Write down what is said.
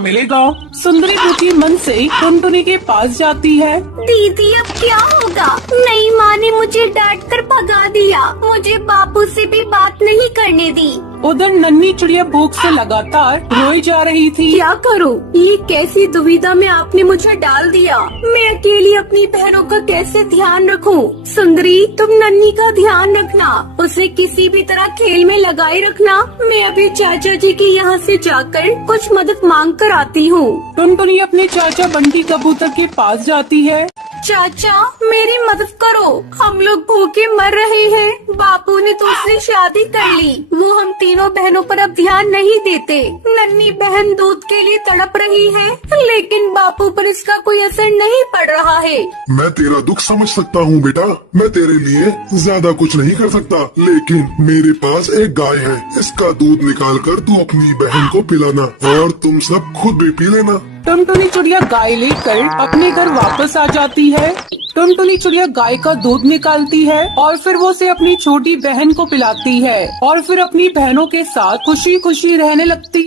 मिलेगा। सुंदरी दुखी मन से टुनटुनी के पास जाती है। दीदी अब क्या होगा? नई माँ ने मुझे डांट कर भगा दिया, मुझे बापू से भी बात नहीं करने दी। उधर नन्ही चिड़िया भूख से लगातार रोई जा रही थी। क्या करूं? ये कैसी दुविधा में आपने मुझे डाल दिया। मैं अकेली अपनी बहनों का कैसे ध्यान रखूं? सुंदरी तुम नन्ही का ध्यान रखना, उसे किसी भी तरह खेल में लगाए रखना। मैं अभी चाचा जी के यहाँ से जाकर कुछ मदद मांग कर आती हूँ। टुनटुनी अपने चाचा बंटी कबूतर के पास जाती है। चाचा मेरी मदद करो, हम लोग भूखे मर रहे हैं। बापू ने तो उससे शादी कर ली, वो हम तीनों बहनों पर अब ध्यान नहीं देते। नन्ही बहन दूध के लिए तड़प रही है, लेकिन बापू पर इसका कोई असर नहीं पड़ रहा है। मैं तेरा दुख समझ सकता हूँ बेटा, मैं तेरे लिए ज्यादा कुछ नहीं कर सकता, लेकिन मेरे पास एक गाय है, इसका दूध निकाल कर तू अपनी बहन को पिलाना और तुम सब खुद भी पी लेना। टुनटुनी चिड़िया गाय लेकर अपने घर वापस आ जाती है। टुनटुनी चिड़िया गाय का दूध निकालती है और फिर वो उसे अपनी छोटी बहन को पिलाती है और फिर अपनी बहनों के साथ खुशी खुशी रहने लगती